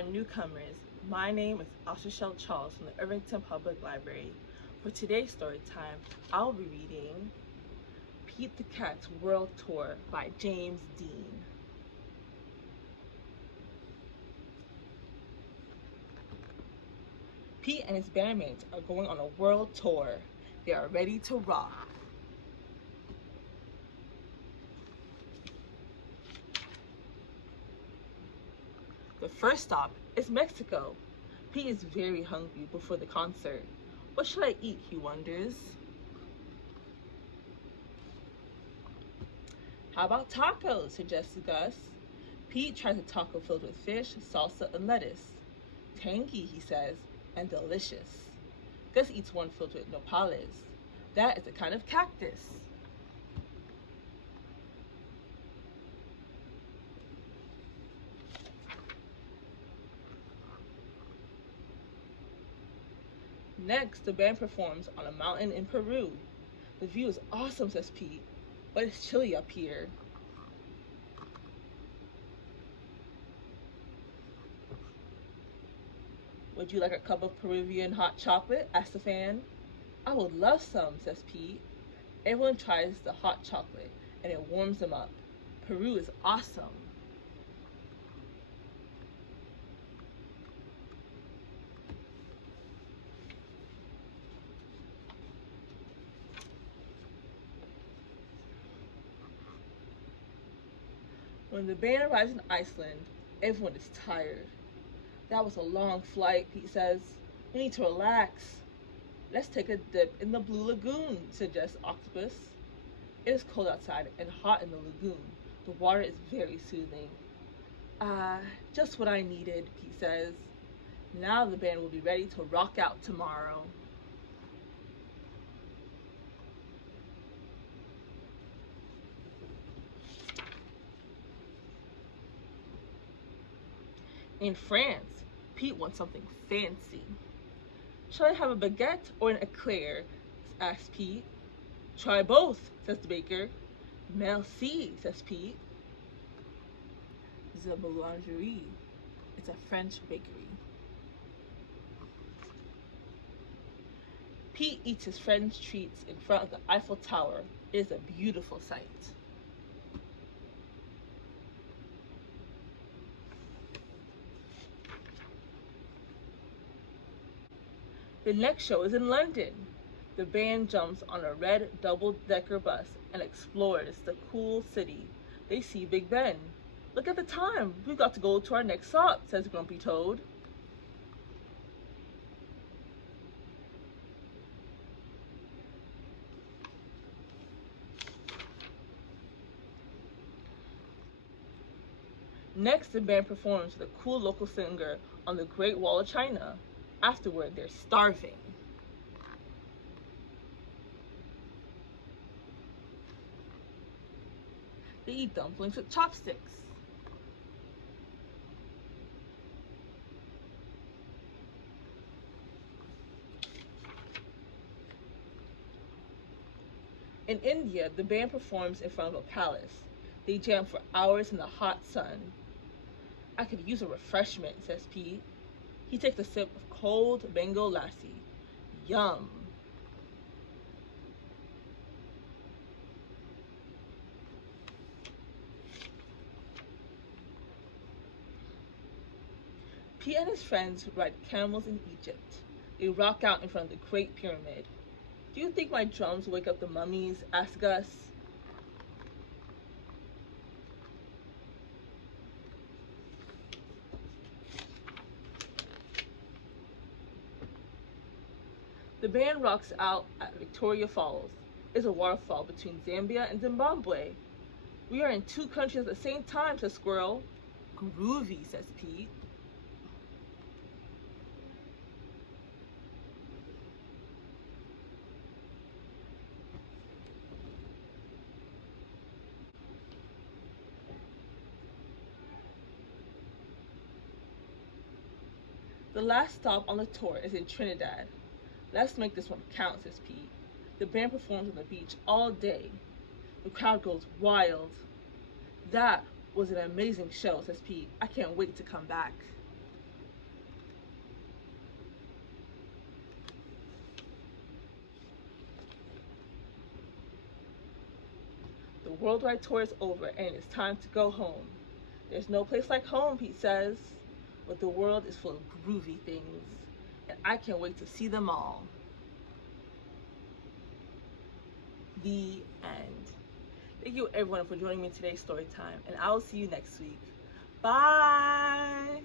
our newcomers, my name is Acharchelle Charles from the Irvington Public Library. For today's story time, I'll be reading Pete the Cat's World Tour by James Dean. Pete and his bandmates are going on a world tour. They are ready to rock. The first stop is Mexico. Pete is very hungry before the concert. What should I eat, he wonders. How about tacos, suggests Gus. Pete tries a taco filled with fish, salsa, and lettuce. Tangy, he says, and delicious. Gus eats one filled with nopales. That is a kind of cactus. Next, the band performs on a mountain in Peru. The view is awesome, says Pete, but it's chilly up here. Would you like a cup of Peruvian hot chocolate? Asks the fan. I would love some, says Pete. Everyone tries the hot chocolate, and it warms them up. Peru is awesome. When the band arrives in Iceland, everyone is tired. That was a long flight, Pete says. We need to relax. Let's take a dip in the Blue Lagoon, suggests Octopus. It is cold outside and hot in the lagoon. The water is very soothing. Just what I needed, Pete says. Now the band will be ready to rock out tomorrow. In France, Pete wants something fancy. Shall I have a baguette or an eclair? Asks Pete. Try both, says the baker. Merci, says Pete. The boulangerie. It's a French bakery. Pete eats his French treats in front of the Eiffel Tower. It is a beautiful sight. The next show is in London. The band jumps on a red double-decker bus and explores the cool city. They see Big Ben. Look at the time. We've got to go to our next stop, says Grumpy Toad. Next, the band performs with a cool local singer on the Great Wall of China. Afterward, they're starving. They eat dumplings with chopsticks. In India, the band performs in front of a palace. They jam for hours in the hot sun. I could use a refreshment, says Pete. He takes a sip of cold mango lassi. Yum. Pete and his friends ride camels in Egypt. They rock out in front of the Great Pyramid. Do you think my drums wake up the mummies? Asks Gus. The band rocks out at Victoria Falls. It's a waterfall between Zambia and Zimbabwe. We are in two countries at the same time, says Squirrel. Groovy, says Pete. The last stop on the tour is in Trinidad. Let's make this one count, says Pete. The band performs on the beach all day. The crowd goes wild. That was an amazing show, says Pete. I can't wait to come back. worldwide tour is over and it's time to go home. There's no place like home, Pete says, but the world is full of groovy things, and I can't wait to see them all. The end. Thank you everyone for joining me in today's story time, and I will see you next week. Bye!